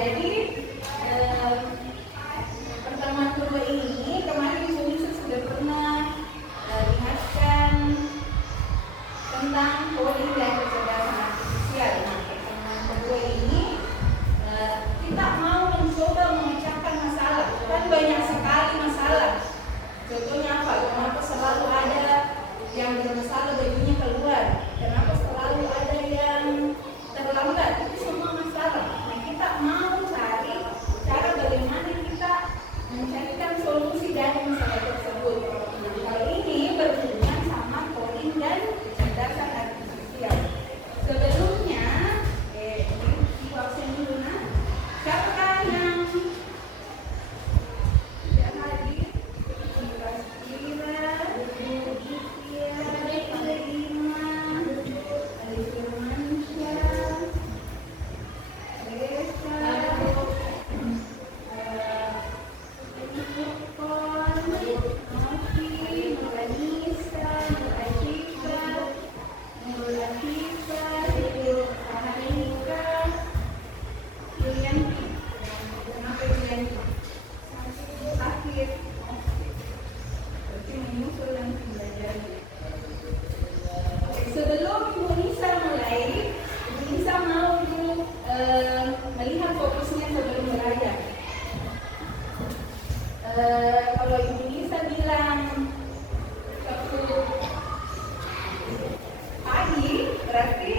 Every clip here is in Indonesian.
Jadi pertemuan kedua ini kemarin Ibu Nisa sudah pernah ingatkan tentang coding dan kecerdasan artifisial. Nah, pertemuan kedua ini kita mau mencoba memecahkan masalah. Kan banyak sekali masalah. Contohnya apa? Kenapa selalu ada yang bermasalah bajunya keluar? Kenapa selalu ada yang terlambat? Itu semua masalah. Nah, kita mau cari cara bagaimana kita mencarikan solusi dari masalah tersebut. Nah, kali ini berhubungan sama coding dan kecerdasan artifisial. Sebelumnya, Ibu absen dulu, nah. Siapakah yang tidak hadir? Sebelum Ibu Nisa mulai, Ibu Nisa mau dulu melihat fokusnya sebelum belajar. Kalau Ibu Nisa bilang tepuk pagi, berarti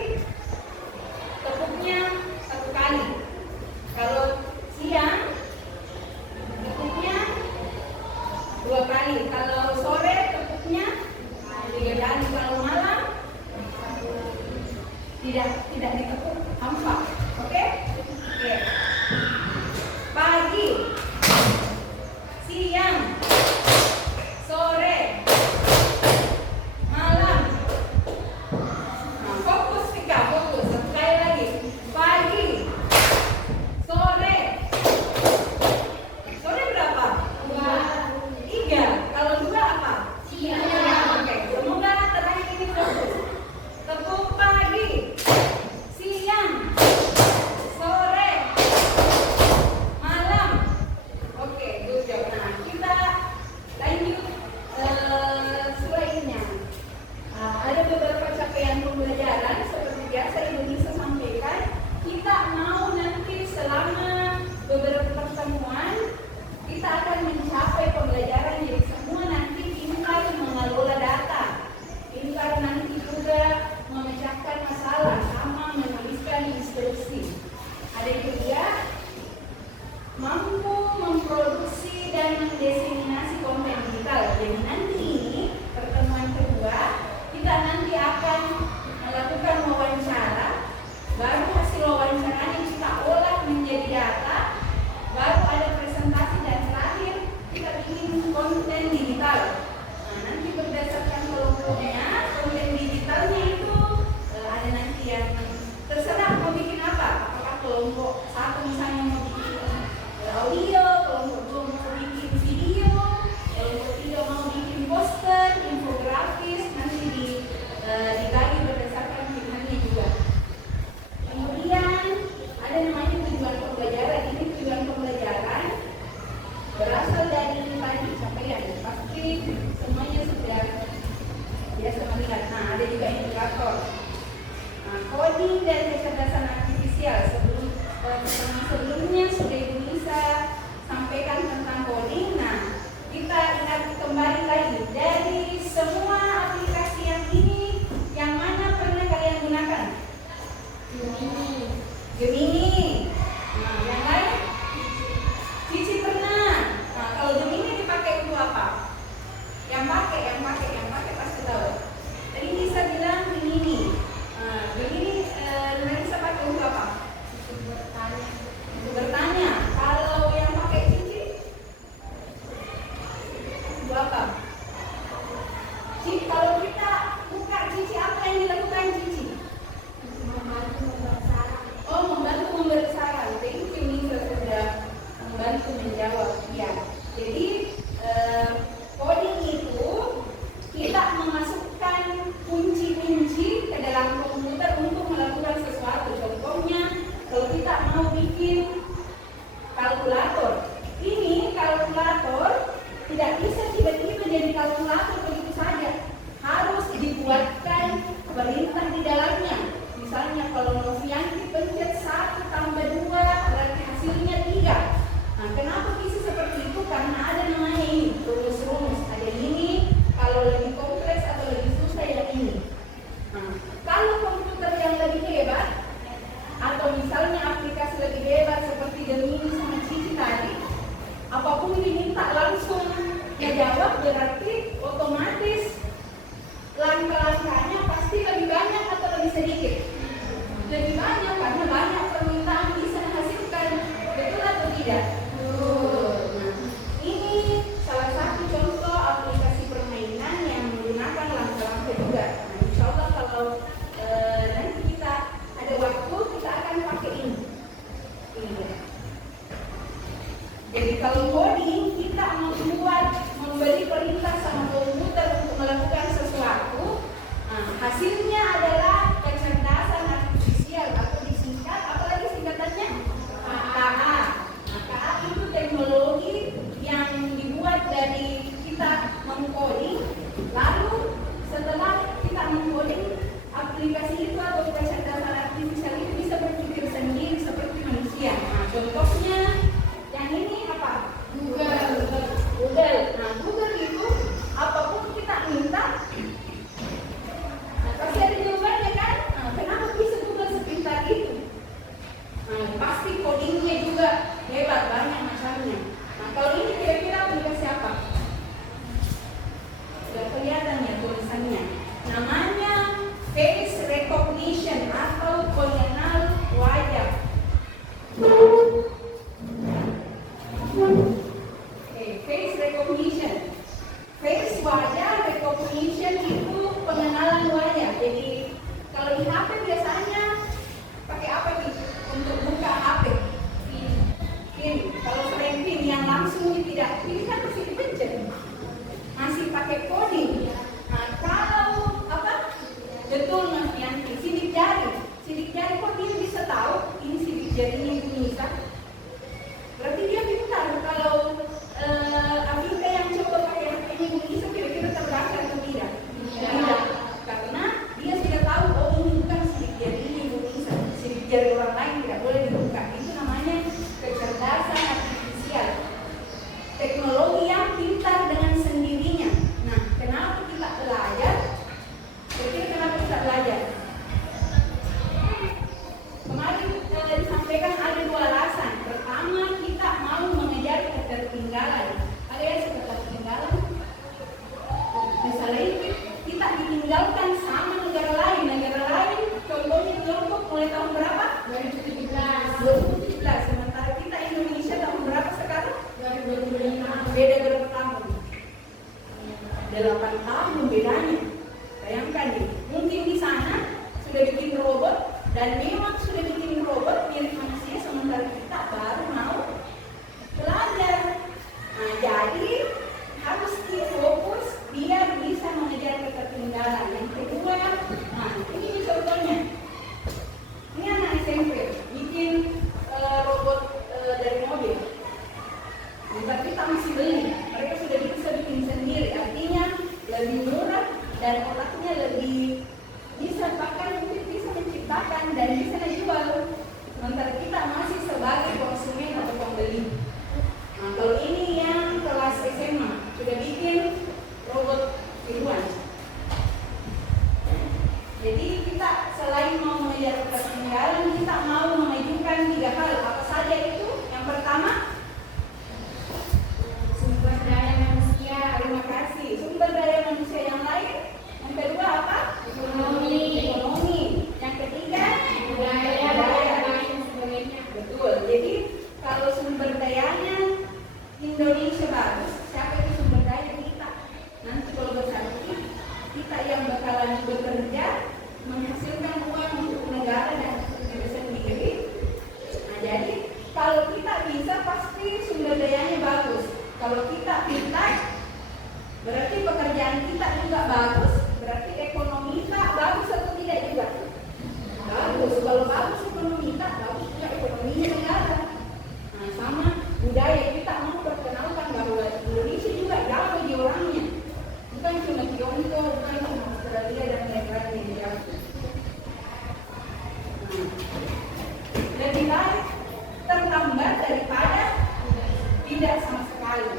tepuknya 1 kali. Kalau siang, tepuknya 2 kali. Kalau sore, tepuknya 3 kali. Kalau malam, tidak ditekuk, hampa. Oke? Oke. Pagi, siang, sore, malam. Nah, fokus Tika, fokus. Sekali lagi. Pagi, sore. Sore berapa? 3. Kalau 2 apa? Siang. Oke. Semoga terakhir ini fokus. Tepuk pagi, siang, sore, malam. Oke, good job. Nah, kita lanjut slide-nya. Ada beberapa capaian pembelajaran seperti biasa Ibu Nisa sampaikan. Kita mau nanti selama beberapa pertemuan kita akan mencapai pembelajaran jadi semua nanti pintar mengelola data, pintar nanti juga memecahkan masalah sama menuliskan instruksi. Ada juga mampu memproduksi dan mendiseminasi konten digital. Jadi nanti pertemuan kedua kita nanti akan melakukan wawancara, baru hasil wawancaranya kita olah menjadi data, baru ada presentasi dan terakhir kita bikin konten digital. Nah, nanti berdasarkan kelompoknya, konten digitalnya itu ada nanti yang terserah mau bikin apa. Apakah kelompok 1 misalnya mau bikin audio, kelompok 2 mau bikin video, menjadi kalkulator begitu saja. Harus dibuatkan perintah di dalamnya. Misalnya kalau Novianti pencet 1 tambah 2 berarti hasilnya 3. Nah, kenapa bisa seperti itu? Karena ada namanya ini, rumus-rumus. Ada ini, kalau lebih kompleks atau lebih susah yang ini. Nah, kalau komputer yang lebih hebat, atau misalnya aplikasi lebih hebat seperti Gemini sama Cici tadi, apapun diminta langsung menjawab, berarti otomatis langkah-langkahnya pasti lebih banyak atau lebih sedikit? Lebih banyak, karena banyak permintaan bisa menghasilkan. Betul atau tidak? Nah, ini salah satu contoh aplikasi permainan yang menggunakan langkah-langkah juga. Nah, insya Allah kalau nanti kita ada waktu, kita akan pakai ini. Ini. Jadi kalau coding, kita memberi perintah sama komputer untuk melakukan sesuatu. Nah, hasilnya adalah kecerdasan artifisial atau disingkat, apalagi singkatannya KA. Nah, KA itu teknologi yang dibuat dari kita mengcoding, lalu setelah kita mengcoding, aplikasi itu atau kecerdasan artifisial itu bisa berpikir sendiri seperti manusia. Nah, contohnya yang ini apa? Google. Nah, Google itu apapun kita minta, nah, pasti ada jawabannya kan? Nah, kenapa bisa Google sepintar itu? Nah, pasti codingnya juga hebat, banyak macamnya. Nah, kalau ini kira-kira aplikasi apa? Sudah kelihatan ya tulisannya. Namanya face recognition atau pengenal wajah. Face recognition. Face wajah recognition itu pengenalan wajah. Jadi kalau di HP biasanya pakai apa nih untuk buka HP? Pin. Kalau selain pin yang langsung tidak, ini kan masih dipencet. Masih pakai coding. Nah, kalau apa? Betul Mas Yanti, sidik jari. Sidik jari kok dia bisa tahu ini sidik jarinya Ibu Nisa? Berarti dia pintar. Kalau Abika yang coba pakai HP-nya Ibu Nisa kira-kira terbaca atau tidak? Tidak. Karena dia sudah tahu, oh ini bukan sidik jarinya Ibu Nisa. Sidik jari orang lain tidak boleh dibuka. Itu namanya kecerdasan artifisial. Teknologi yang pintar dengan sendirinya. Nah, kenapa kita belajar? Kira-kira kenapa kita belajar? Kemarin disampaikan ada 2 alasan. Pertama, kita mau mengejar ketertinggalan. Ada yang suka ketertinggalan? Misalnya kita ditinggalkan sama negara lain. Negara lain, contohnya Tiongkok mulai tahun berapa? 2017. Sementara kita Indonesia tahun berapa sekarang? 2025. Beda berapa tahun? 8 tahun bedanya. Bayangkan nih, mungkin di sana sudah bikin robot dan memang sudah bikin robot mirip manusia, sementara kita baru mau belajar. Nah, jadi harus fokus biar bisa mengejar ketertinggalan. Yang kedua, nah ini contohnya. Ini anak SMP bikin robot dari mobil. Nah, kita masih beli. Mereka sudah bisa bikin sendiri. Artinya lebih murah dan otaknya lebih bisa, bahkan mungkin bisa menciptakan dan bisa menjual. Sementara kita masih sebagai konsumen atau pembeli. Nah, kalau ini yang kelas SMA sudah bikin robot tiruan. Jadi kita selain mau mengejar ketertinggalan, kita mau memajukan 3 hal. Apa saja itu? Yang pertama, sumber daya manusia. Terima kasih. Sumber daya manusia yang lain. Yang kedua apa? Ekonomi. Yang ketiga budaya dan lain sebagainya. Betul. Jadi kalau sumber dayanya Indonesia bagus, siapa itu sumber daya kita? Nanti kalau bersama kita yang bakalan bekerja menghasilkan uang untuk negara dan untuk diri sendiri. Nah, jadi kalau kita bisa pasti sumber dayanya bagus. Kalau kita pintar, berarti pekerjaan kita juga bagus. Berarti ekonomi kita bagus atau tidak juga? Bagus. Kalau bagus ekonomi kita, bagus juga ekonomi negara. Nah, sama budaya kita mau perkenalkan bahwa Indonesia juga jauh bagi orangnya. tidak sama sekali.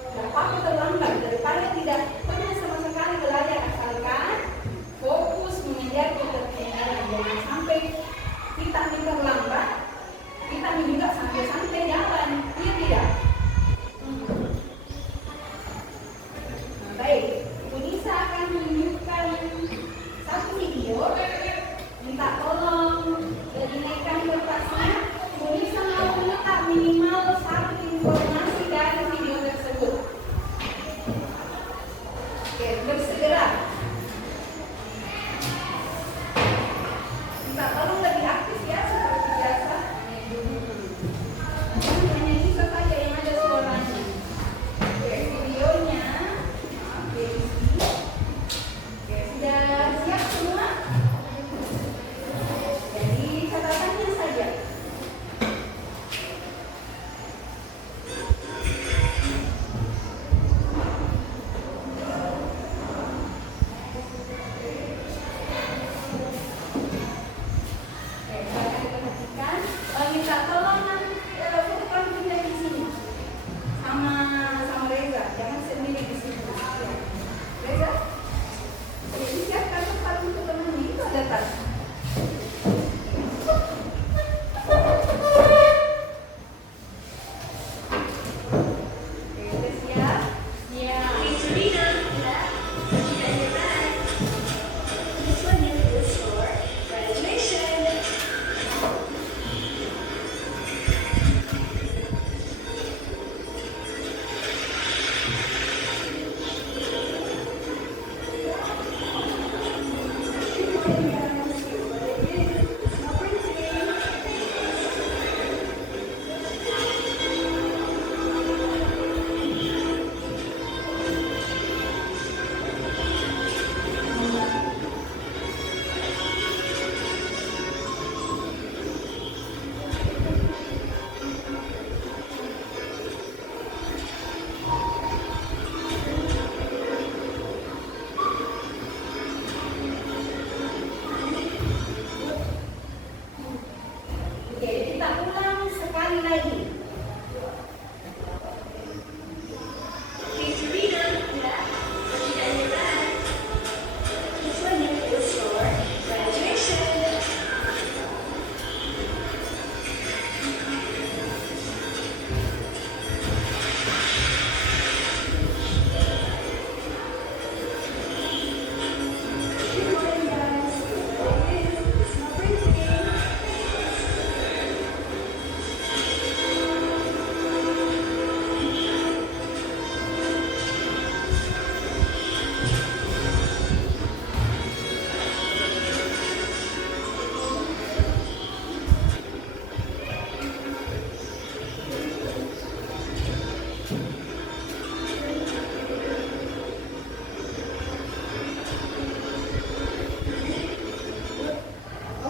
Tidak apa-apa terlambat, daripada tidak pernah sama sekali belajar, asalkan fokus mengejar ketertinggalan. Jangan sampai kita terlambat, kita juga sampai jalan, iya tidak? Baik, Bu Nisa akan menunjukkan satu video. Minta tolong dinaikkan kertasnya. Bu Nisa mau menetap minimal satu informasi dari video tersebut. Oke, bersegera. Minta tolong lebih aktif ya, seperti biasa. Hanya Nisa saja yang ada suaranya. Oke, videonya. Oke, sudah siap semua? Jadi catatannya saja. Minta tolong fotokan kita di sini sama Reza, jangan sendiri di sini. Reza, jadi siapkan tempat untuk teman itu ada tas. Oke, siap? Ya. Oke, kita ulang sekali lagi.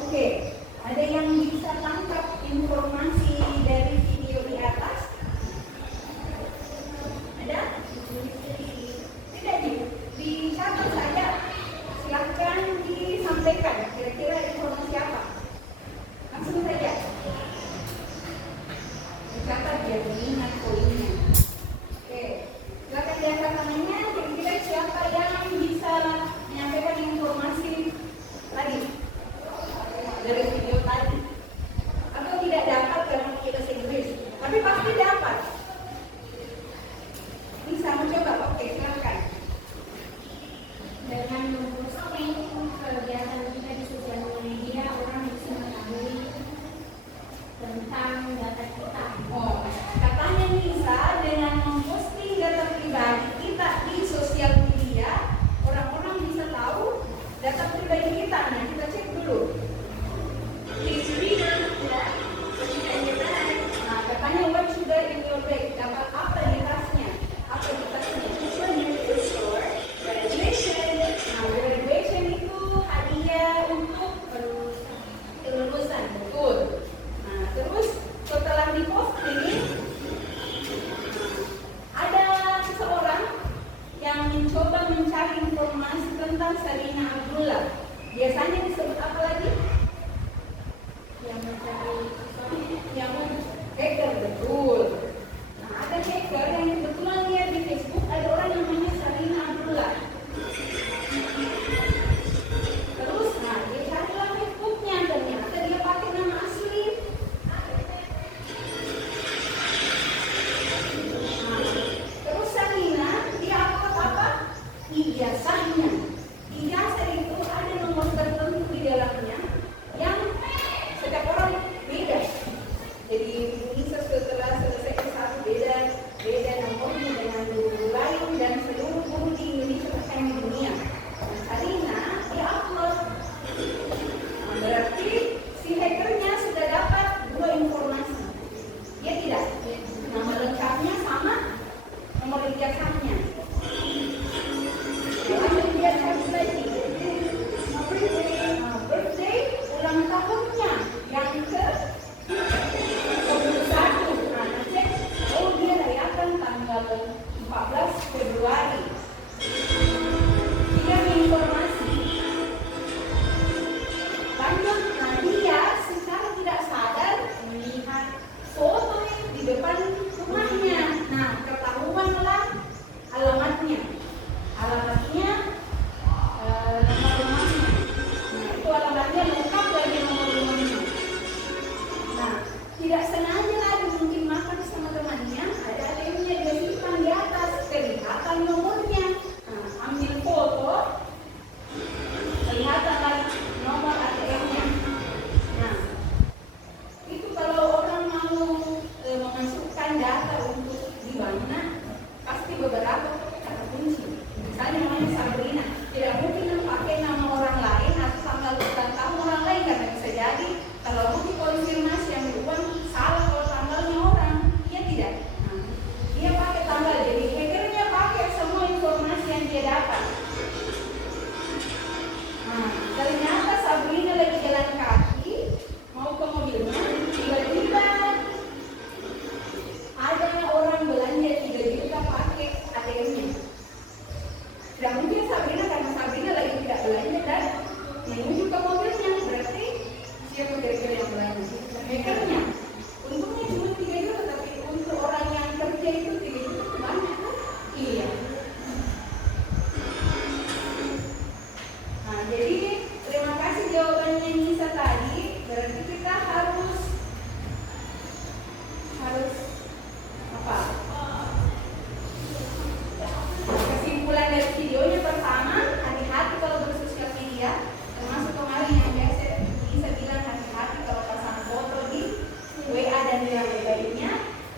Oke, ada yang bisa tangkap informasi dari video di atas? Ada? Tidak, dicatat saja. Silahkan disampaikan. Kira-kira informasi apa? Langsung saja. Dicatat ya, ingat poinnya. Oke, silahkan diangkat tangannya. Kira-kira siapa yang bisa menyampaikan informasi tadi dari video tadi, atau tidak dapat karena kita Inggris, tapi pasti dapat. Bisa mencoba, oke, silakan. Dengan memposting kegiatan kita di sosial media, orang bisa mengetahui tentang data kita. Oh, katanya Nisa, dengan memposting data pribadi kita di sosial media, orang-orang bisa tahu data pribadi kita. Nah, kita cek dulu. Nah, katanya what should in your bag? Dapat apa di tasnya? Apa di tasnya? Nah, graduation itu hadiah untuk kelulusan, betul. Nah, terus setelah diposting, ada seseorang yang mencoba mencari informasi tentang Sarina Abdullah. Biasanya disebut apa lagi? Yang mencari Yang hacker, betul.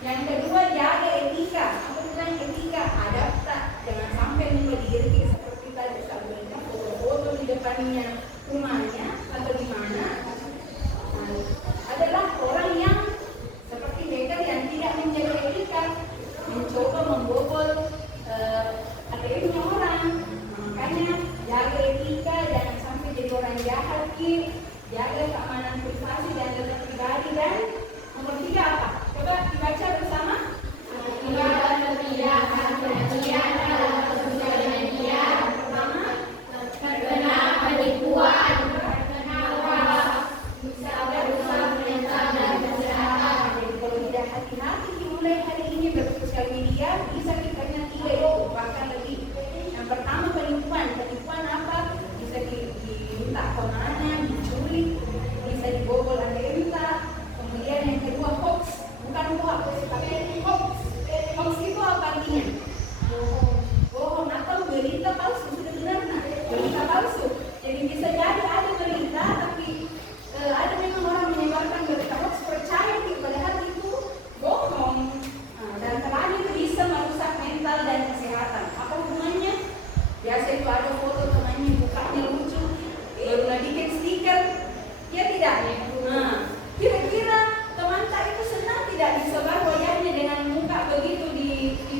Yang kedua, jaga etika. Apa bilang etika? Adapta. Jangan sampai lupa diri seperti tadi sebelumnya foto-foto di depannya rumahnya atau di mana. Nah, adalah orang yang seperti mereka yang tidak menjaga etika, mencoba membobol ATM-nya orang. Makanya jaga etika, jangan sampai jadi orang jahat, jaga keamanan privasi dan data pribadi. Dan nomor 3 apa? Coba dibaca bersama. Tidak berpihak kebencian dalam bersosial media. Pertama, Terkena penipuan, terkena hoax, bisa berusaha mental dan kesehatan. jadi kalau tidak hati-hati dimulai hari ini bersosial media, bisa kitanya 3 itu bahkan lebih. Yang pertama penipuan. Penipuan apa? Bisa diminta kemana, diculik, bisa dibobol ATM. Kemudian yang kedua hoax, bukan hoax, tapi hoax. Hoax itu apa artinya? Bohong atau berita palsu. Sudah benar nah? Berita palsu. Jadi bisa jadi ada berita tapi ada memang orang menyebarkan berita hoax, percaya padahal itu bohong. Dan terakhir bisa merusak mental dan kesehatan. Apa hubungannya? Biasa itu ada foto temannya mukanya lucu, baru bikin stiker, ya tidak? Nah, kira-kira teman tak itu senang tidak disebar wajahnya dengan muka begitu di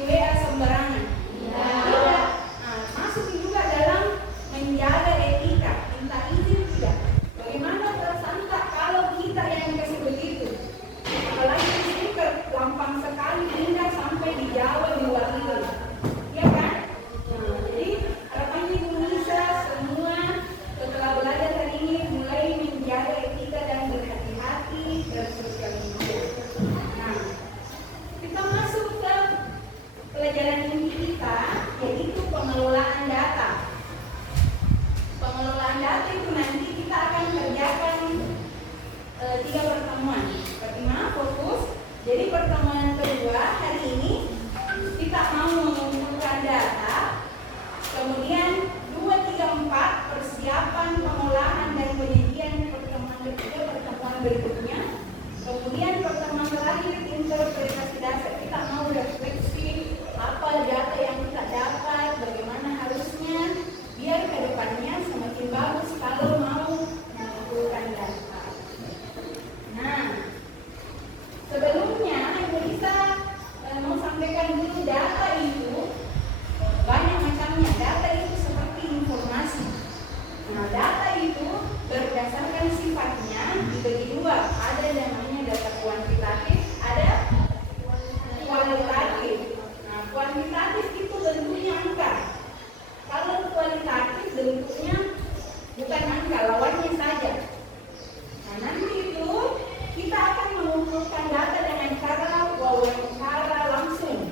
WA sembarangan? Tidak. Nah, masuk juga dalam menjaga etika, minta izin tidak. Bagaimana perasaan tak kalau kita yang kasih begitu? Apalagi stiker gampang sekali pindah sampai di Jawa di luar negeri, ya kan? Nah, jadi harapannya Indonesia semua setelah belajar hari ini mulai menjaga etika dan berhati-hati bersosial media. Nah, kita masuk ke pelajaran inti kita, yaitu pengelolaan data. Pengelolaan data itu nanti kita akan kerjakan 3 pertemuan. Pertama fokus. Jadi pertemuan kedua hari ini kita mau mengumpulkan data. Kemudian 2, 3, 4 persiapan pengolahan dan penyajian pertemuan ketiga, pertemuan berikutnya. Kemudian pertemuan terakhir interpretasi dasar, kita mau refleksi apa data yang kita dapat, bagaimana harusnya biar ke depannya semakin bagus kalau mau mengumpulkan data. Nah, sebelumnya Ibu Lisa mau sampaikan dulu data itu banyak macamnya. Data itu seperti informasi. Nah, data itu berdasarkan sifatnya dibagi 2. Ada yang namanya data kuantitatif, ada kualitatif. Nah, kuantitatif itu bentuknya angka. Kalau kualitatif bentuknya bukan angka, lawannya saja. Nah, nanti itu kita akan mengumpulkan data dengan cara wawancara langsung.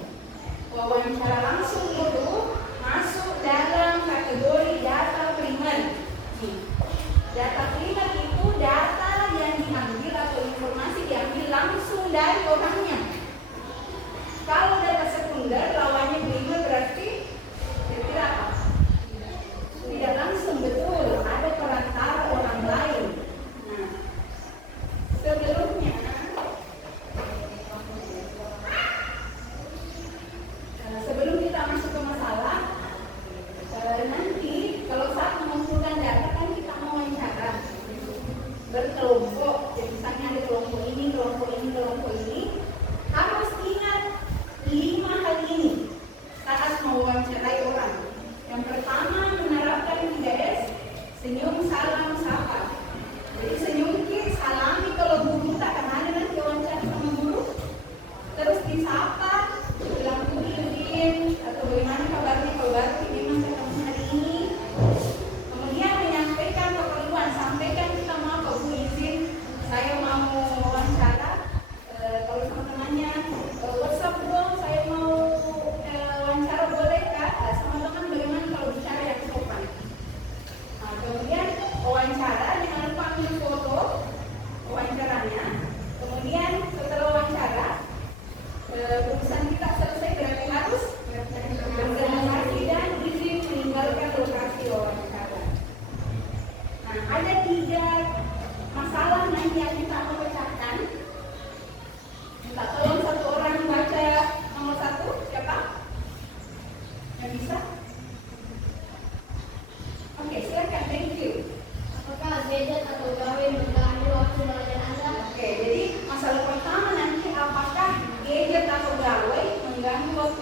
Wawancara langsung itu masuk dalam kategori data primer. Data primer itu data yang diambil atau informasi diambil langsung dari orangnya. Kalau data sekunder lawannya primer berarti kira-kira apa? Tidak langsung, betul, ada perantara orang lain. Nah, sebelumnya sebelum kita masuk ke masalah, nanti kalau saat mengumpulkan data kan kita mau wawancara berkelompok. Jadi misalnya ada kelompok ini, kelompok ini, kelompok ini.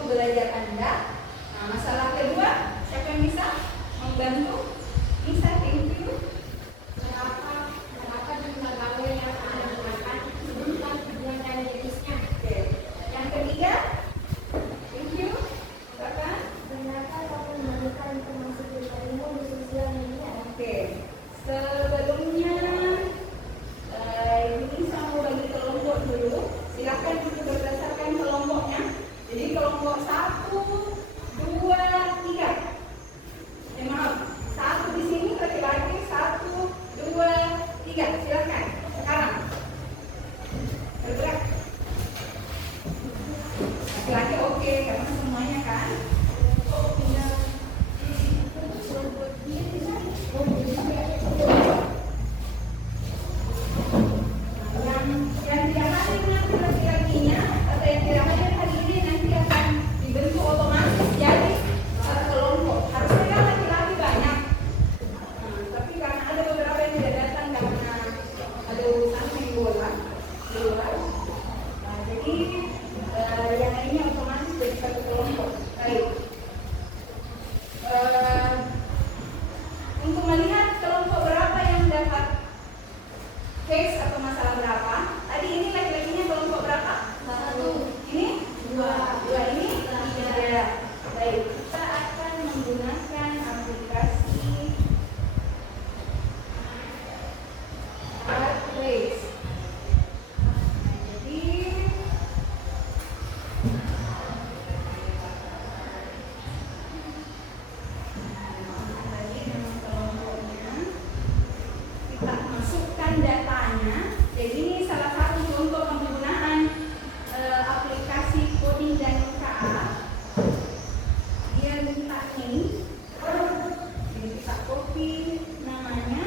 kelompok belajar Anda. Nah, masalah kedua, siapa yang bisa membantu? Bisa, thank you. Berapa jumlah gawe yang Anda gunakan sebutkan tujuan dan jenisnya. Oke. Yang ketiga, thank you. Silakan. Berapa kamu menemukan informasi pribadimu di sosial media? Oke. Sebelumnya ini saya mau bagi kelompok dulu. Silakan itu berdasarkan kelompoknya. Jadi kelompok 1, 2, 3. Maaf, 1 di sini laki-laki, 1, 2, 3. Silakan. Sekarang bergerak. Laki-laki oke, karena semuanya kan. Yang tidak hadir nanti laki-lakinya atau yang tidak hadir hari ini nanti akan dibentuk otomatis jadi kelompok. Harusnya kan laki-laki banyak. Tapi karena ada beberapa yang tidak datang karena ada urusan main bola di luar. Jadi yang lainnya otomatis jadi satu kelompok. Baik. Untuk melihat kelompok berapa yang dapat case atau masalah berapa? Tadi ini laki-lakinya kelompok berapa? 1. Ini 2 ini 3. Baik, kita akan menggunakan aplikasi Heartbreaks. Jadi kita masukkan datanya. Jadi ini salah satu contoh penggunaan aplikasi coding dan KA. Dia minta ini, jadi kita copy namanya.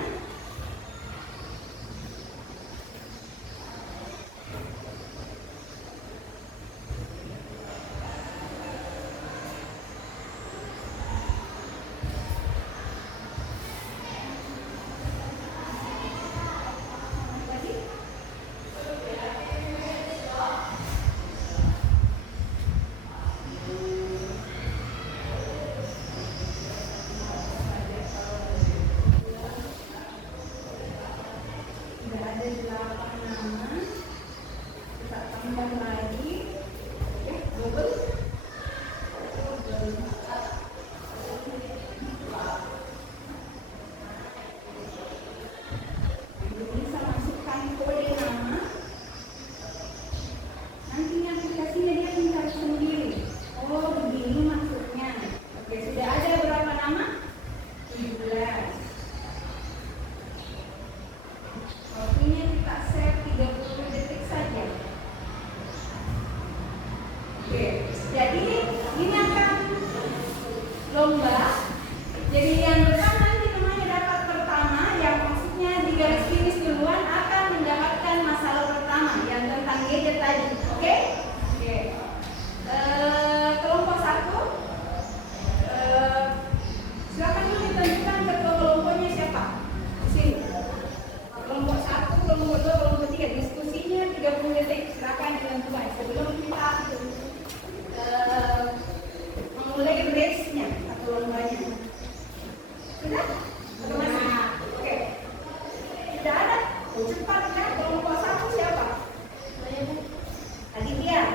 Sudah ada 8 nama. Kita tambah lagi. Google. Bisa masukkan kode nama. Nantinya aplikasinya dia tinggal sendiri. Oh, begini maksudnya. Oke, sudah ada berapa nama? 17. Waktunya kita share 30 detik saja. Oke, jadi ini akan lomba. Jadi yang depan nanti namanya dapat pertama, yang maksudnya di garis finish duluan akan mendapatkan masalah pertama yang tentang gadget tadi. Oke? Oke. Kelompok 1. Silakan dulu ditentukan ketua kelompoknya siapa? Di sini. Kelompok 1, kelompok 2, kelompok 3. Diskusinya 30 detik. Silakan ditentukan sebelum kita memulai race-nya atau lombanya. Sudah? Atau masih? Oke. Sudah ada? Cepat ya. Kelompok 1 siapa? Aditya.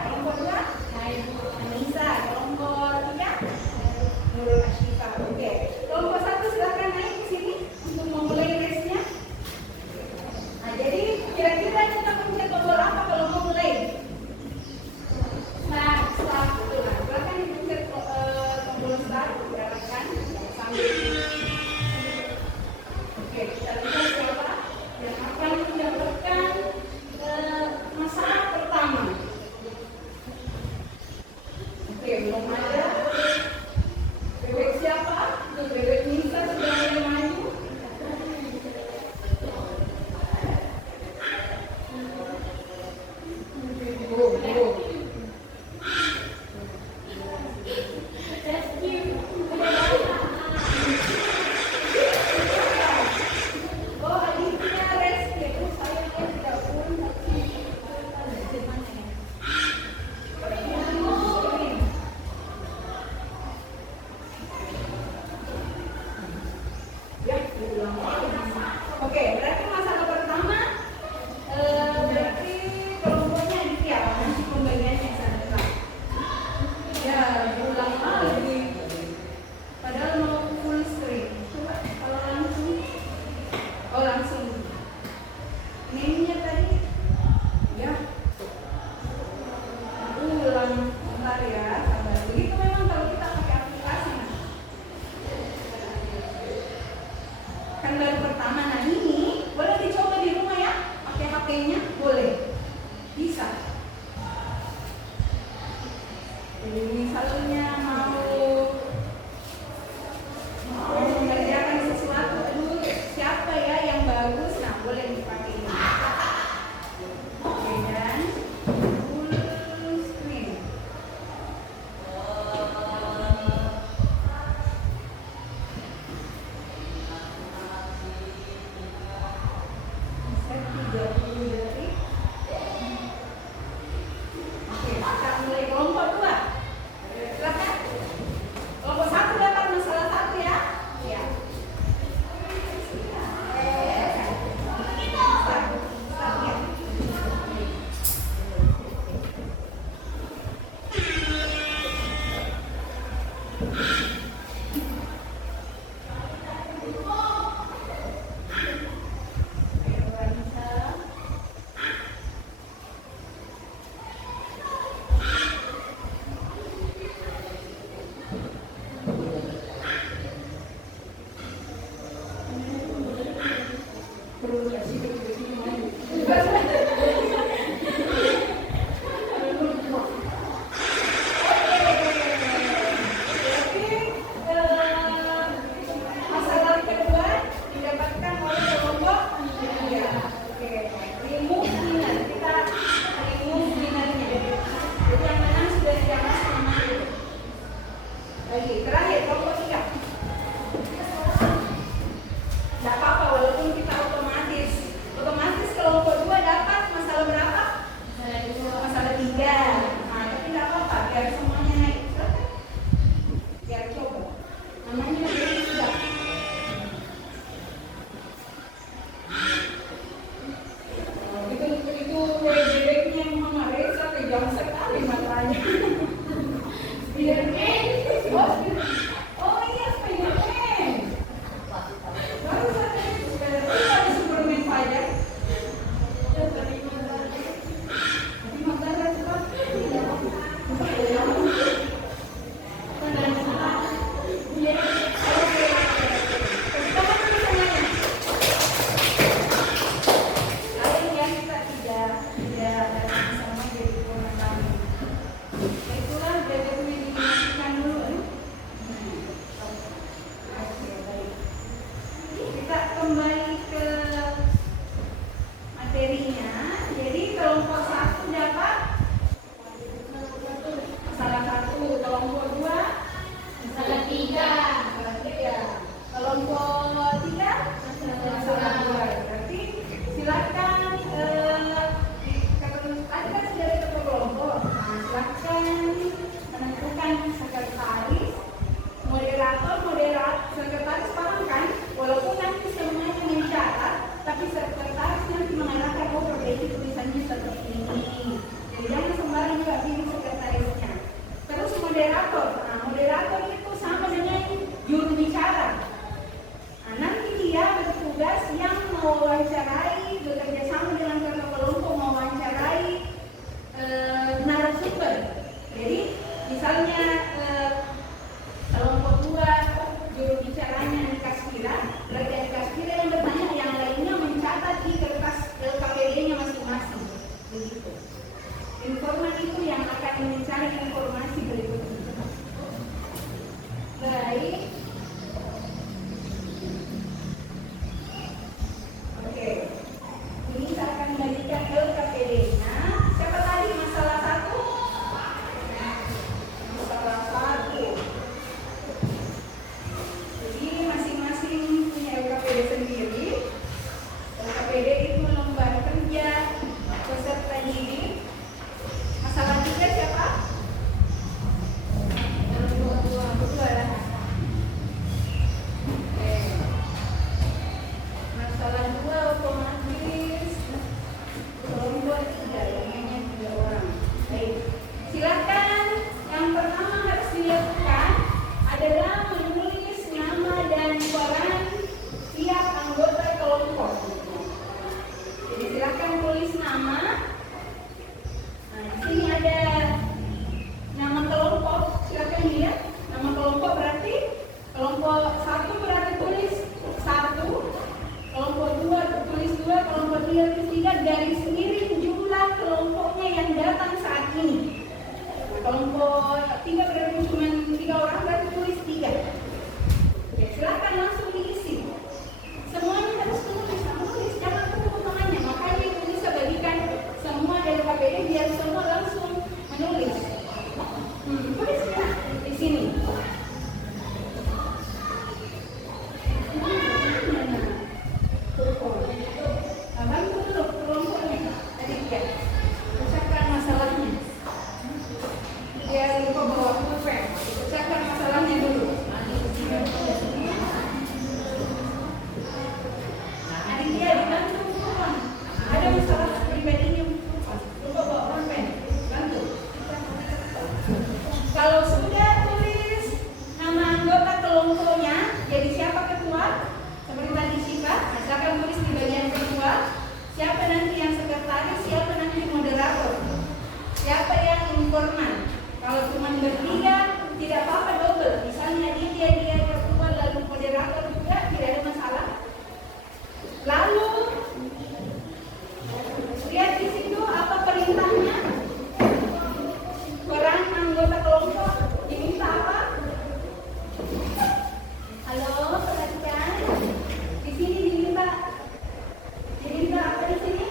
sabar ya, sabar. Begitu memang kalau kita pakai aplikasi. Nah, kan baru pertama. Nah ini boleh dicoba di rumah ya, pakai HP-nya boleh, bisa. Jadi misalnya mau mengerjakan sesuatu, aduh siapa ya yang bagus, nah boleh dipakai ini. Oke, dan full screen. Set 30 detik. Oke, kita mulai kelompok 2. Silakan. Kelompok 1 dapat masalah 1 ya. Ya. Start ya. Ayo, Anissa. Masalah kedua didapatkan oleh kelompok 3. Oke, remove winner. Kita remove winnernya. Jadi yang menang sudah siapa sama itu. Lagi terakhir kelompok 3. Tidak apa-apa walaupun kita otomatis kelompok 2 dapat masalah berapa? Masalah 3. Nah, tapi tidak apa-apa biar semuanya naik. Silakan. Biar coba. Namanya sudah. Itu bebeknya Mama Reza kejam sekali matanya. Spiderman. Oh iya Spiderman. Baru saja Spiderman ada Superman Spider. Tapi matanya tetap kembali ke materinya. Jadi kelompok 1 dapat masalah 1, kelompok 2 Masalah 3. masalah 3, kelompok 3 masalah 2. Berarti silakan tadi kan sudah ada ketua kelompok. Nah, silakan menentukan sekretaris, moderator, sekretaris paham kan? Walaupun nanti semuanya mencatat, tapi sekretaris nanti mengarahkan perbaiki tulisannya seperti ini. Jadi jangan sembarang juga pilih sekretarisnya. Terus moderator, nah moderator itu sama dengan juru bicara. Nah, nanti dia bertugas yang mewawancarai, bekerja sama dengan ketua kelompok mewawancarai narasumber. Jadi misalnya kelompok 2 juru bicaranya Nikah Spira, berarti Nikah Spira yang bertanya, yang lainnya mencatat di kertas KPD-nya masing-masing. Begitu. Informan itu yang akan mencari informasi berikutnya. Baik. Oke. Ini saya akan bagikan ke KPD-nya. Siapa tadi masalah 1? Masalah 1. Jadi masing-masing punya LKPD sendiri. LKPD itu lembar kerja peserta didik. Masalah 3 siapa? Kalau sudah tulis nama anggota kelompoknya, jadi siapa ketua? Seperti tadi sifat, silakan tulis di bagian ketua. Siapa nanti yang sekretaris, siapa nanti moderator, siapa yang informan. Kalau cuma bertiga, tidak apa-apa double. Misalnya dia ketua lalu moderator juga, tidak ada masalah. Lalu lihat di situ apa perintahnya. Peran anggota kelompok diminta apa? Halo, perhatikan. Di sini diminta apa di sini?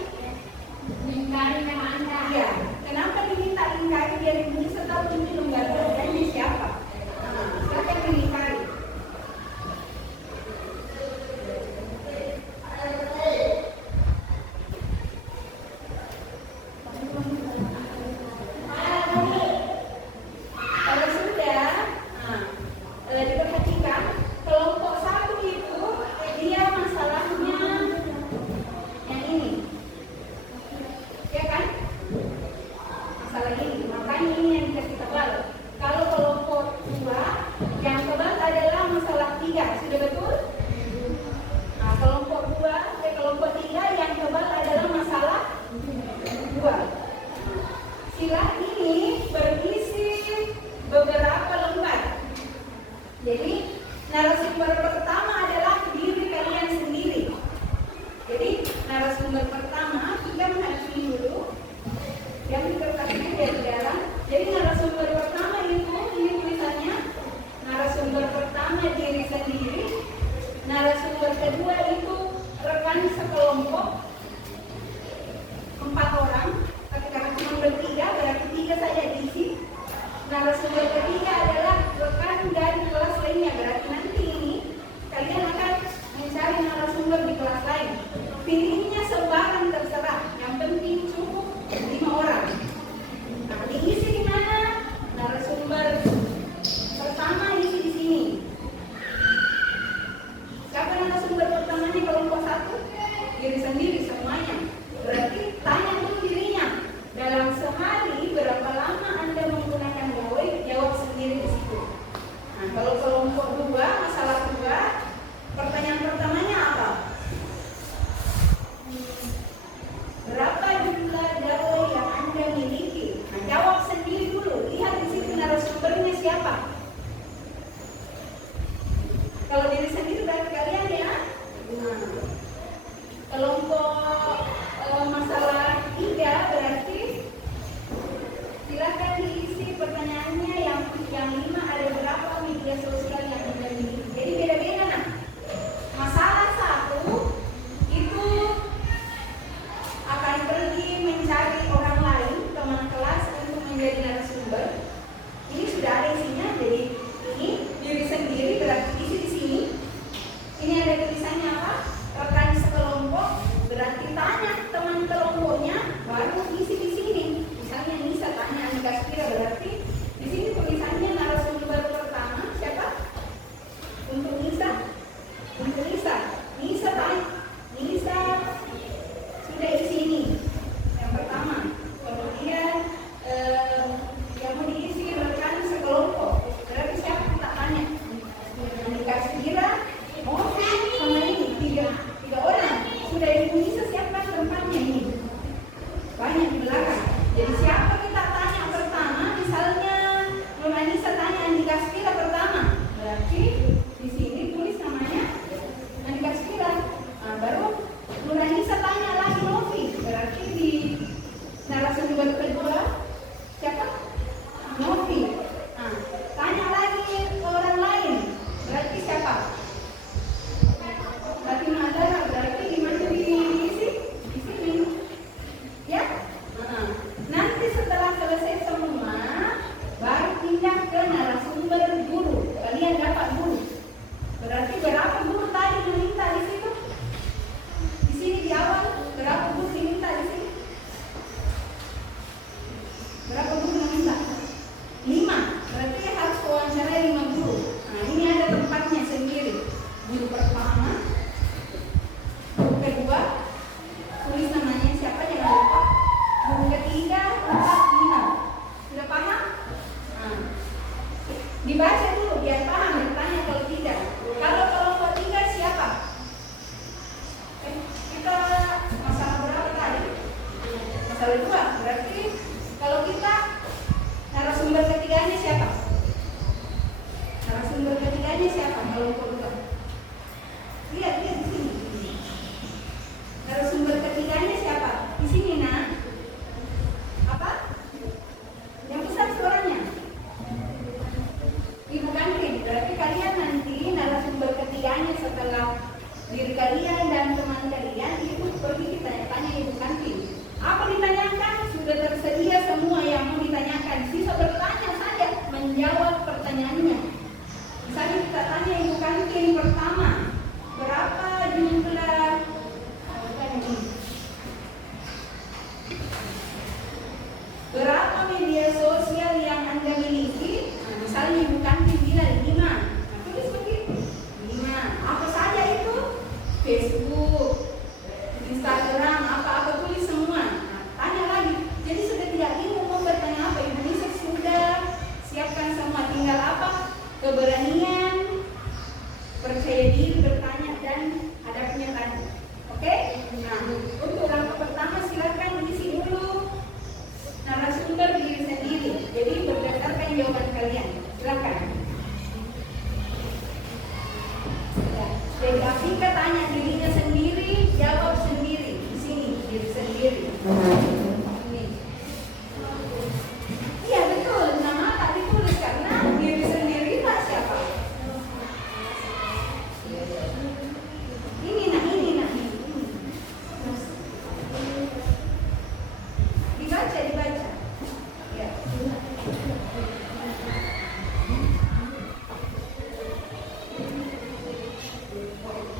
Lingkari nama Anda. Iya. Kenapa diminta lingkari? Biar bisa tahu ini lembaga kerjanya siapa. Silakan dilingkari. Kalau sudah, diperhatikan kelompok satu itu dia masalahnya yang ini, ya kan? Masalah ini, makanya ini yang dikasih tebal. Kalau kelompok dua, yang tebal adalah masalah tiga, sudah betul? Nah, kelompok tiga yang tebal adalah masalah dua. Sila ini berisi beberapa lembar. Jadi narasumber pertama adalah diri kalian sendiri. Jadi narasumber pertama kita menghadapi dulu yang dikertasnya dari dalam. Jadi narasumber pertama itu ini tulisannya narasumber pertama diri sendiri. Narasumber kedua itu rekan sekelompok 4 orang. Tapi karena cuma bertiga berarti 3 saja diisi. Narasumber ketiga adalah rekan dari kelas lainnya. Berarti nanti ini kalian akan mencari narasumber di kelas lain. Pilihnya sembarang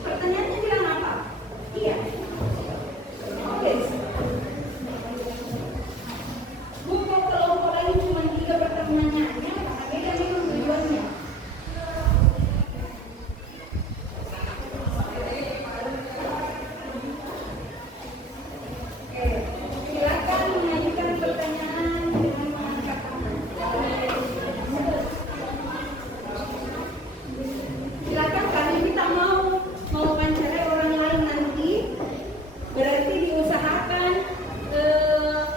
Pertanyaannya bilang apa? Iya. Oke. Buku kelompok lagi cuma 3 pertanyaannya, karena beda memang tujuannya. Oke, silakan mengajukan pertanyaan dengan mengangkat tangan. Silakan, karena kita mau wawancarai orang lain nanti, berarti diusahakan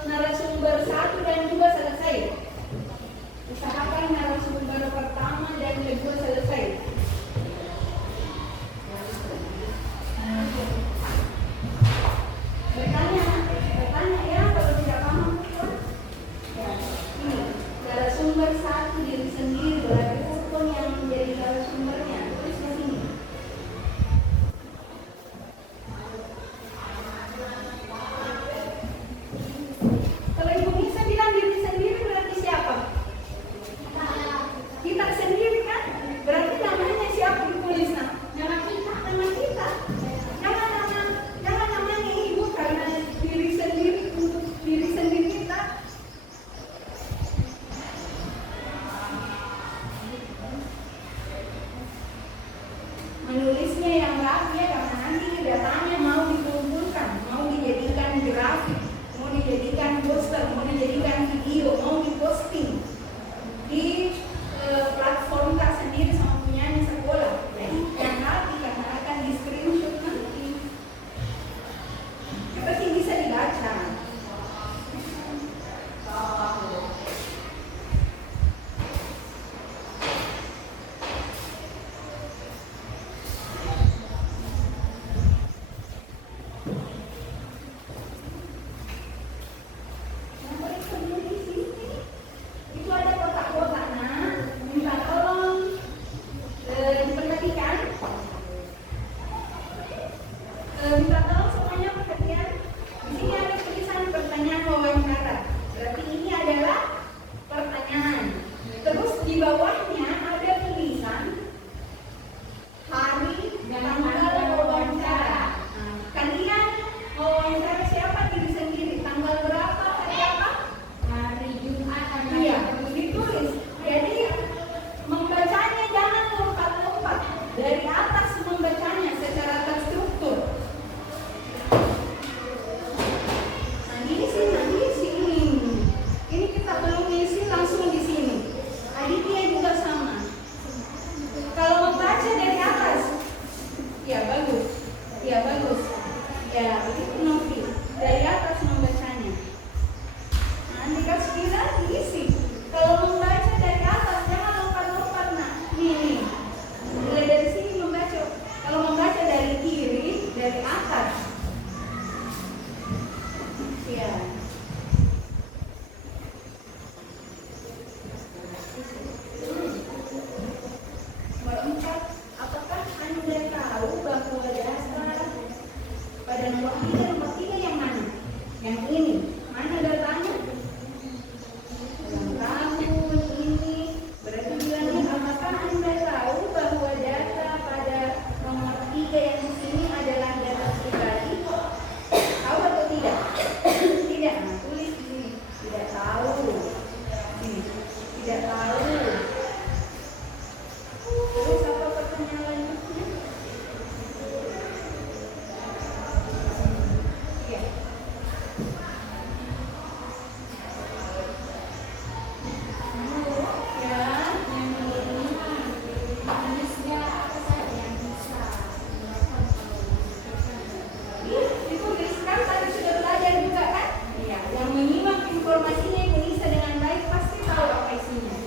narasumber 1 dan 2 selesai. Usahakan narasumber pertama dan kedua selesai. Bertanya ya, kalau tidak paham ya, ini narasumber 1 diri sendiri, berarti hukum yang menjadi narasumbernya, tulis di sini. Kalau ibu bisa bilang diri sendiri berarti siapa? Kita sendiri kan? Berarti namanya siapa ditulis? Nama kita. Jangan namanya ibu, karena diri sendiri untuk diri sendiri kita. Menulisnya yang rapi ya, karena nanti datanya mau dikumpulkan, mau dijadikan grafik, mau dijadikan poster, mau dijadikan video, mau diposting di platform tak sendiri sama punyanya sekolah. Jadi yang rapi karena akan di screenshot nanti. Yang penting bisa dibaca. Yang paling sebelum di sini itu ada kotak-kotak, nak. Minta tolong diperhatikan. Minta tolong semuanya perhatian. Di sini ada tulisan pertanyaan wawancara. Berarti ini adalah pertanyaan. Terus di bawahnya ada tulisan hari dan tanggal wawancara. Nah, kalian wawancara siapa? Diri sendiri. Tanggal berapa? Hari apa? Hari Jumat tanggal Iya, ditulis. Jadi membacanya jangan lompat-lompat. Dari atas membacanya secara terstruktur. Nah, di sini. Ini kita belum isi langsung di sini. Aditya juga sama. Kalau membaca dari atas, ya bagus. Ya, begitu Novi. Dari atas membacanya. Nah, dikasih kira diisi. Kalau membaca dari atas jangan lompat-lompat, nak. Nih. Mulai dari sini membaca. Kalau membaca dari kiri, dari atas. Ya. Nomor 4, apakah Anda tahu bahwa dasar pada nomor 3 yang mana? Yang ini. Mana datanya? Ulang tahun ini. Berarti bilangnya apakah Anda tahu bahwa data pada nomor 3 yang di sini adalah data pribadi? Tahu atau tidak? Tidak. Nah, tulis di sini. Tidak tahu. Sini. Tidak tahu. Terus apa pertanyaan lanjutnya? Ya. Dituliskan tadi sudah belajar juga kan? Iya. Yang menyimak informasinya Ibu Nisa dengan baik pasti tahu apa isinya.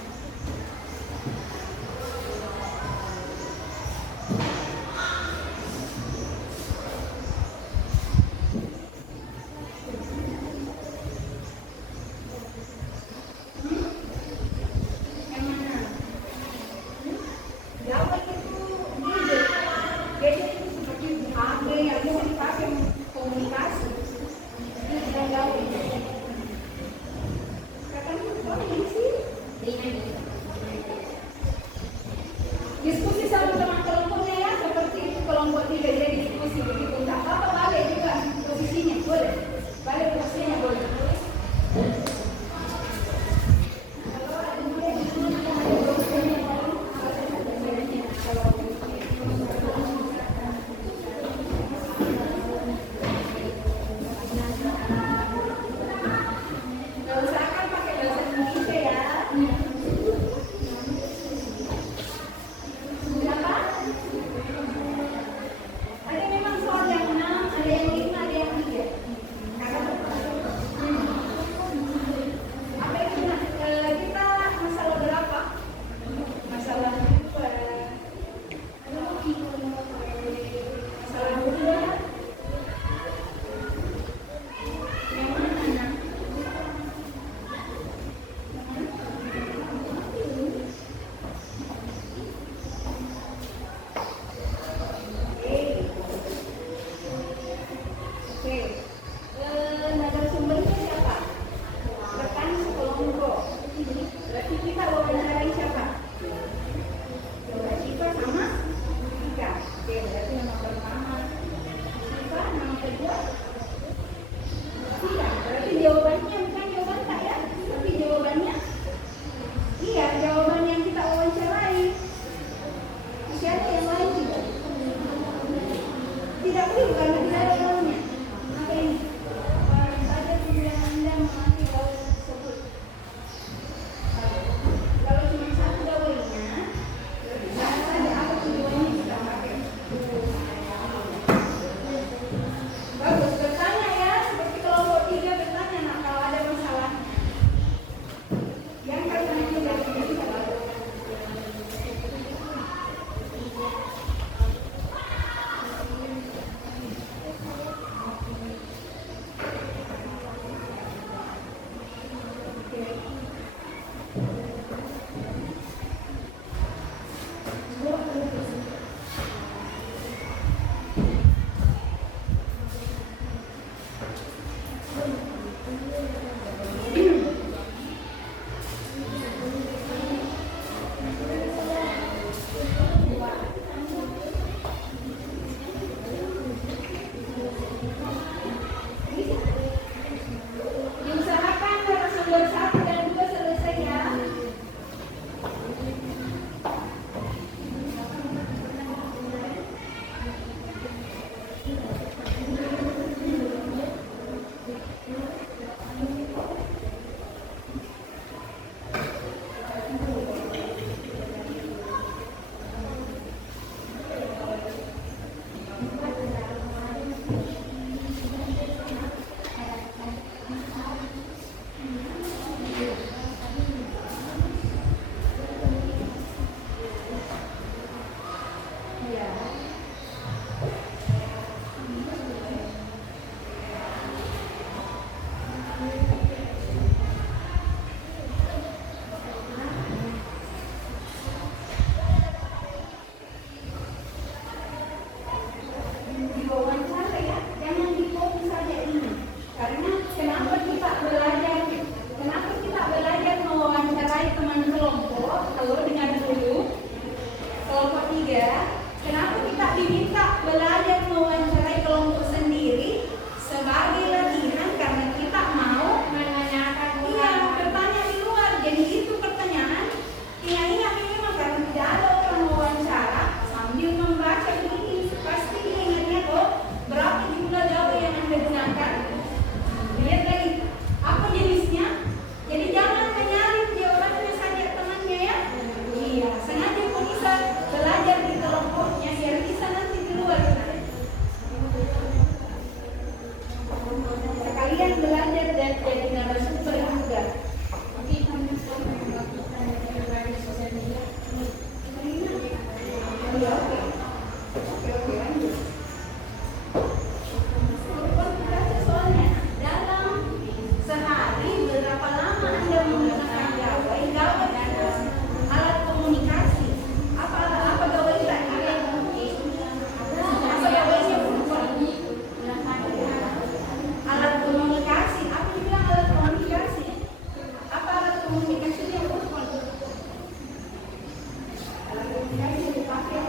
komunikasi dipakai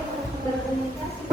berkomunikasi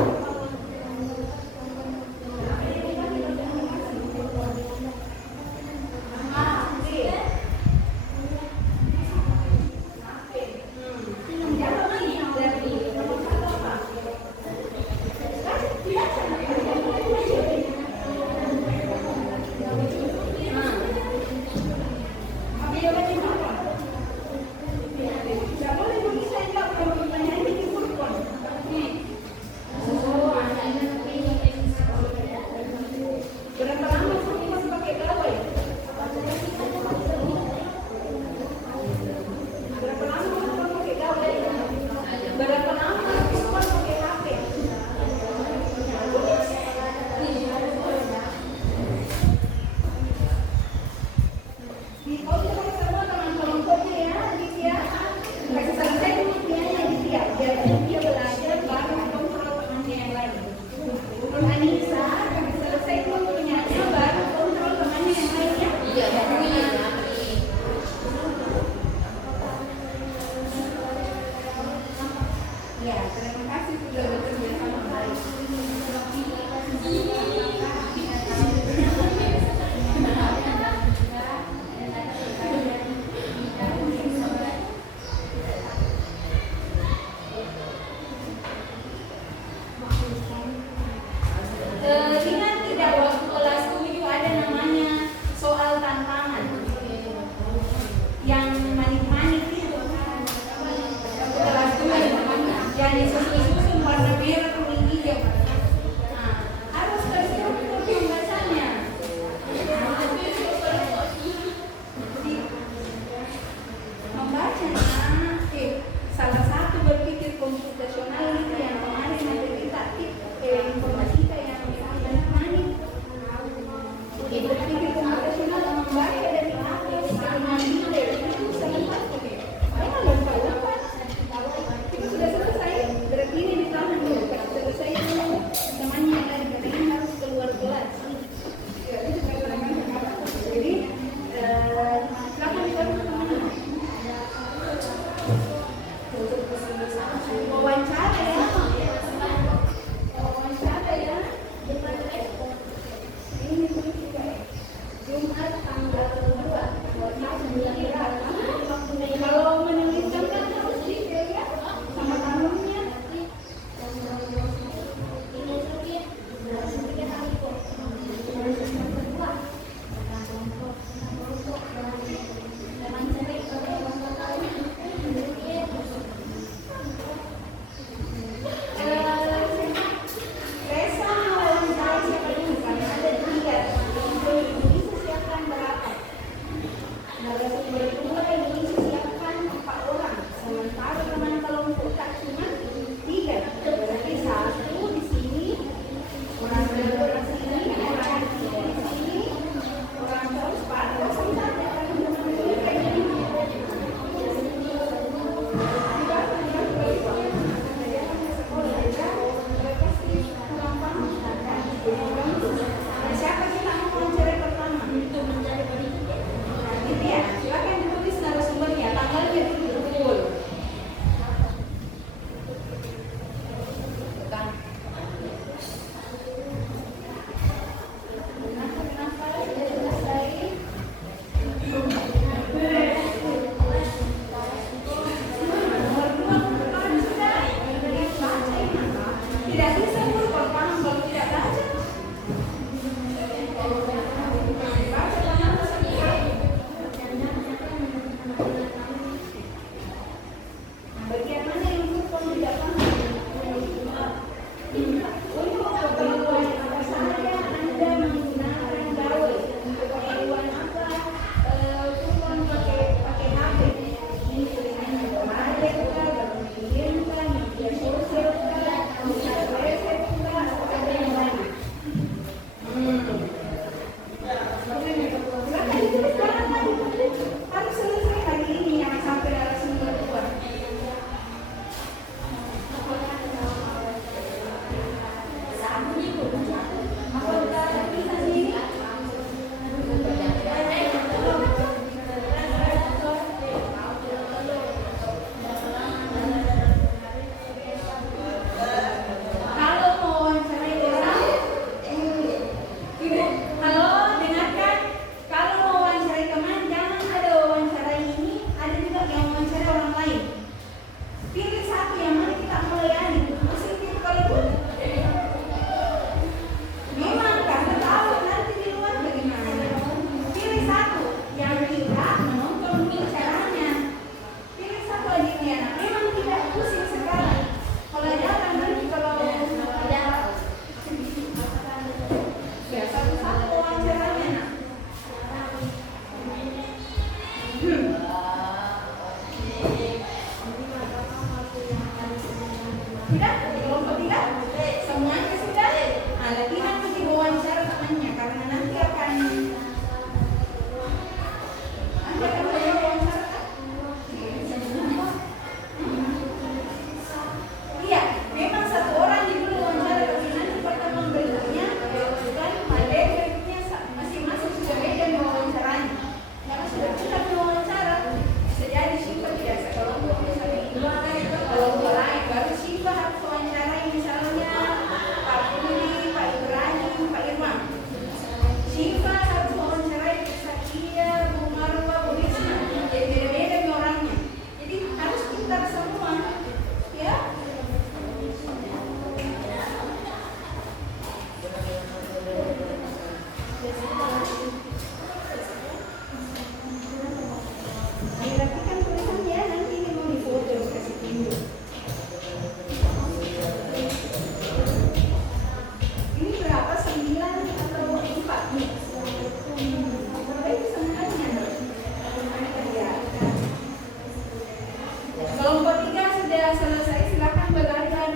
sudah selesai, silakan belajar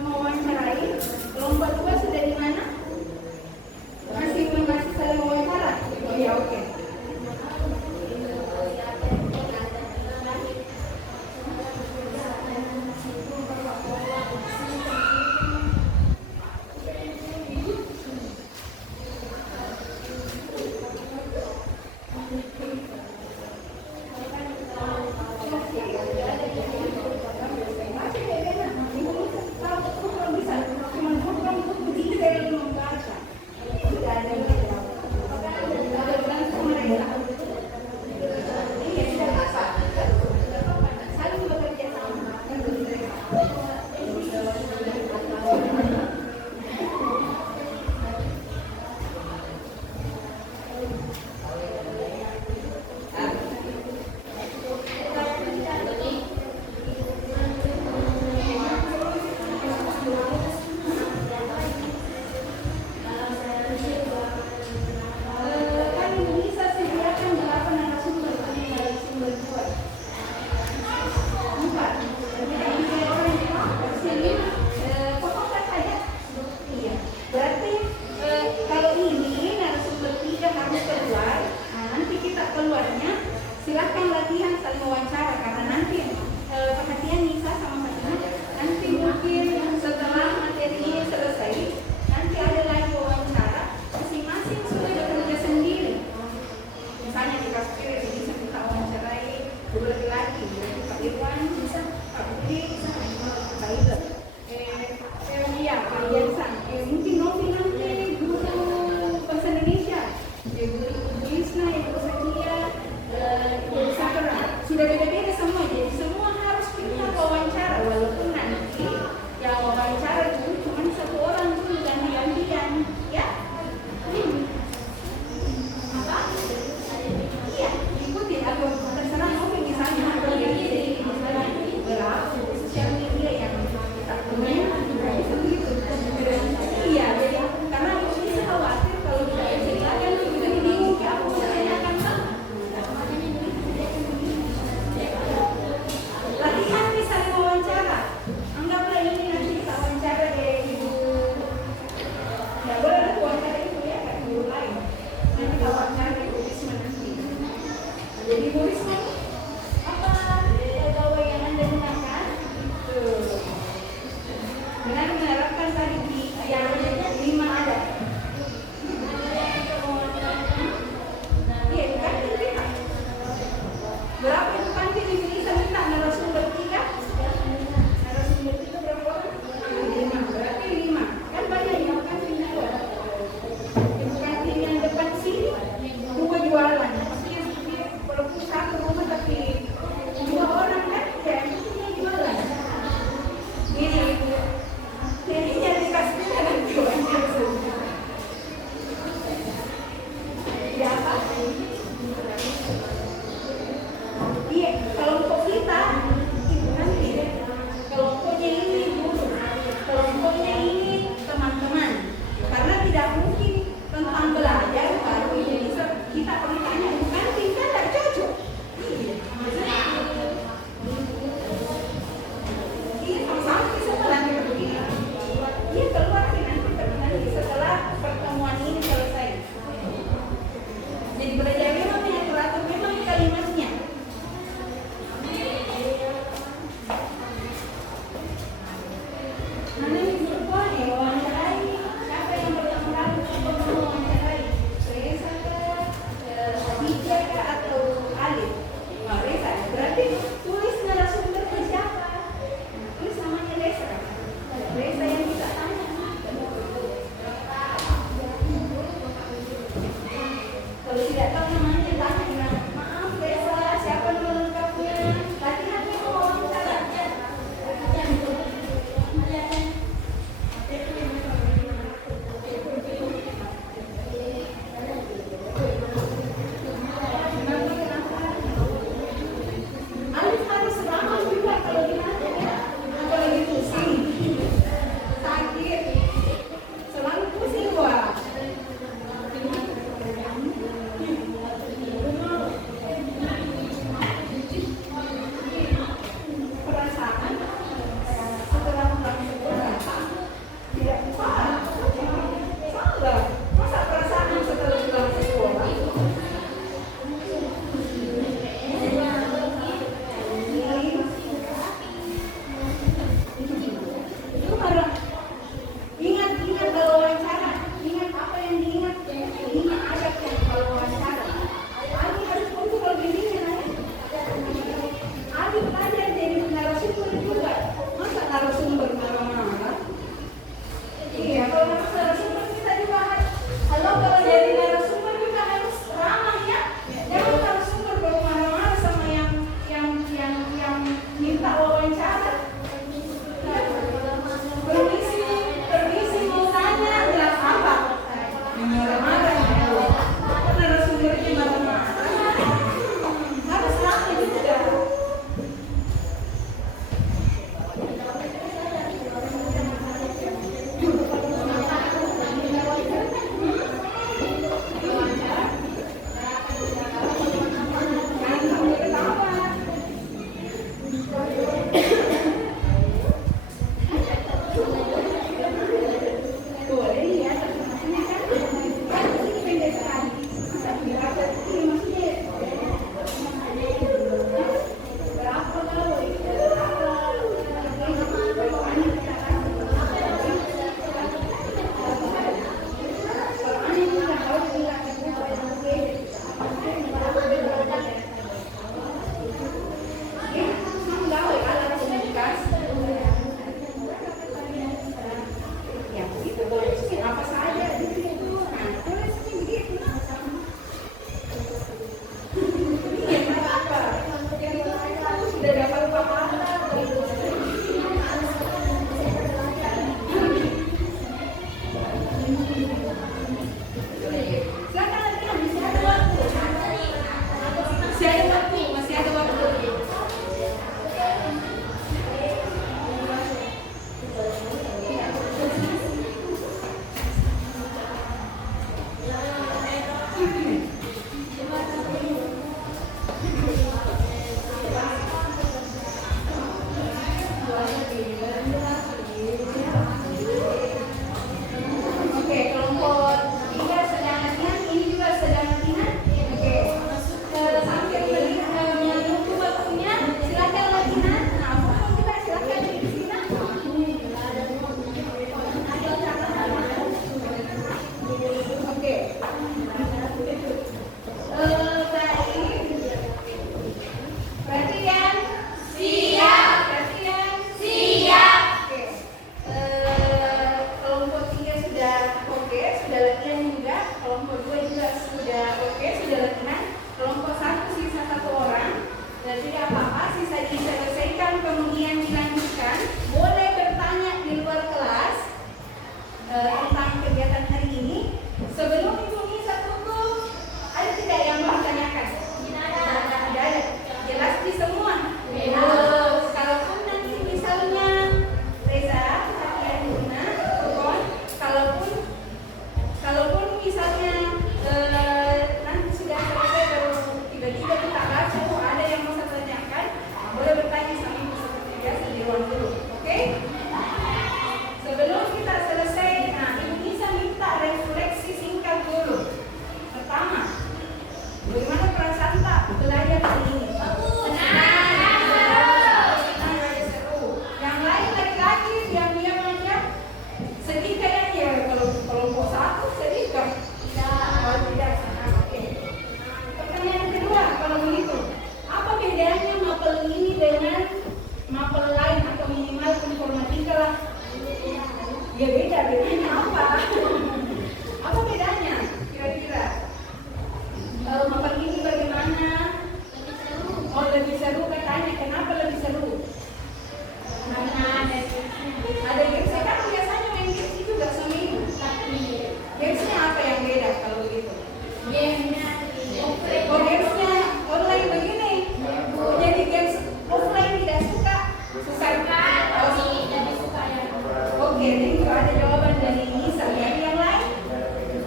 mewawancarai. Kelompok 2 sudah di mana? Masih saling wawancara? Oh ya, oke. Silahkan latihan saling wawancara karena nanti perhatian Nisa sama Fatima nanti mungkin setelah materi ini selesai nanti ada lagi wawancara masing-masing sudah bekerja sendiri. Misalnya di kasus ini bisa kita wawancarai dua laki-laki, Pak Irwan, bisa Pak Budi, Pak Iber, Pak Jensan, mungkin Novi nanti guru bahasa Indonesia, guru Isna, Ibu Sakia, sudah beda-beda semua, jadi semua harus kita wawancara walaupun nanti yang wawancara itu cuma satu orang dulu ganti-gantian, ya? Apa? Iya, ikutin atau terserah mau misalnya atau jadi misalnya berapa sosial media yang kita punya bisa begitu. Iya, jadi karena bisa khawatir kalau kita ceritakan kita bingung ya aku menanyakan apa. Latihan bisa wawancara. Anggaplah ini nanti kita wawancara ibu. Ya boleh lah wawancara ibu ya, kayak guru lain. Nanti kita wawancara ibu Risma nanti. Jadi ibu Risma, apa pegawai yang Anda gunakan? Dengan menerapkan tadi di yang 5 ada. Iya, bukan kita. Berapa itu kantin di sini saya minta narasumber 3? Narasumber 3 berapa orang? 5, berarti 5. Kan banyak yang kantin 2. Ibu kantin yang depan sini 2 jualan. Maksudnya walaupun satu rumah tapi 2 orang kan ya itu yang jualan. Ini ibu. Jadi jadi kasih jalan jualan. Ya apa? Iya, kelompok kita itu nanti kelompoknya ini guru, kelompoknya ini teman-teman. Karena tidak mungkin tentang belajar baru ini bisa kita perlu tanya bukan tinggal tidak cocok. Iya, sama-sama kita belajar begini. Iya keluar nanti setelah pertemuan ini selesai. Jadi belajar memang teratur memang kalimatnya. bisa diselesaikan kemudian dilanjutkan. Boleh bertanya di luar kelas tentang kegiatan hari ini. Sebelum Ibu Nisa tutup, ada tidak yang mau ditanyakan? Tidak ada. Jelas di semua? Kalaupun nanti misalnya Reza, Satya, Luna, Tukon, kalaupun misalnya nanti sudah selesai baru tiba-tiba kita baca, oh ada yang mau saya tanyakan, boleh bertanya sama Ibu seperti biasa di ruang guru, oke? Sebelum kita selesai, nah Ibu bisa minta refleksi singkat dulu. Pertama, bagaimana perasaan tak belajar hari ini? Yang lain laki-laki diam-diam aja. Sedih kayaknya kalau kelompok satu sedih kan? Oh tidak. Oke. Pertanyaan kedua, kalau begitu, apa bedanya mapel ini dengan mapel lain atau minimal informatika lah? Ya bedanya apa? Apa bedanya? Kira-kira? Kalau mapel ini bagaimana? Oh lebih seru katanya. Kenapa lebih seru? Ada games, saya kan biasanya main games juga sama Ibu. Gamesnya apa yang beda kalau begitu? Oh gamesnya online begini. Jadi games offline tidak suka? Oke, jadi itu ada jawaban dari Nisa. Yang lain?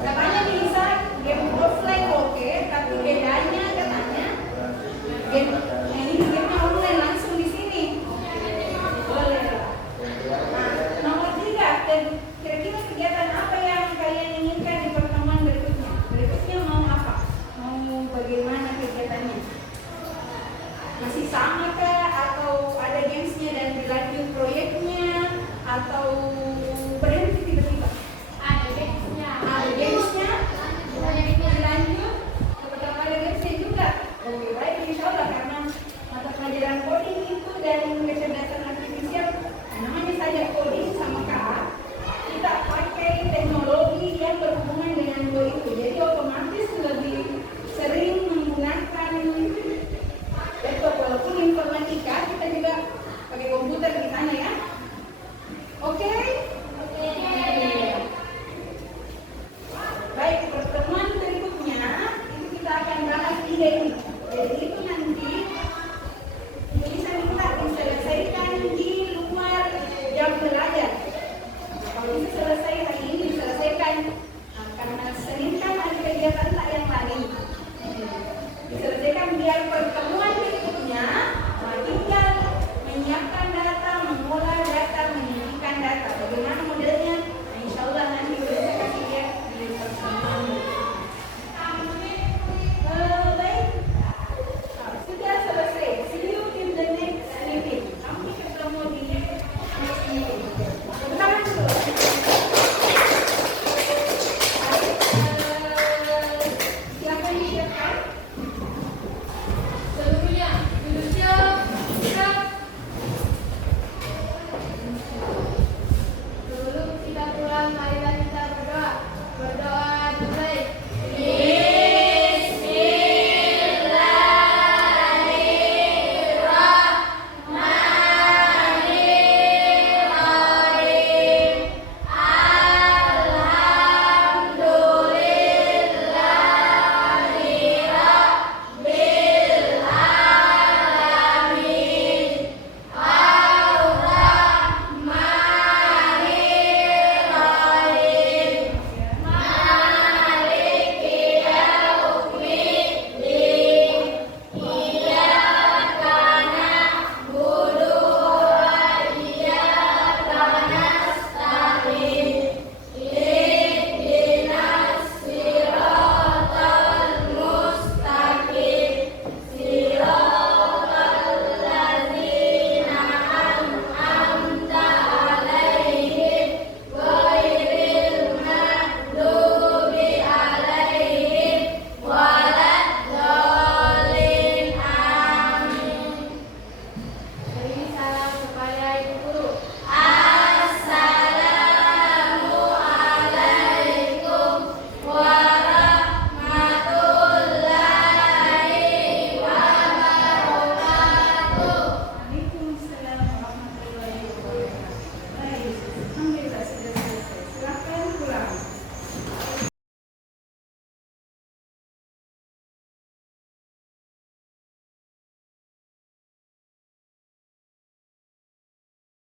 Katanya Nisa game offline oke, tapi bedanya katanya game ini gamenya online langsung di sini. Boleh. Nah, nomor 3, kira-kira kegiatan apa yang kalian inginkan di pertemuan berikutnya? Berikutnya mau apa? Mau bagaimana kegiatannya? Masih sama kah? Atau ada gamesnya dan dilanjut proyeknya? Atau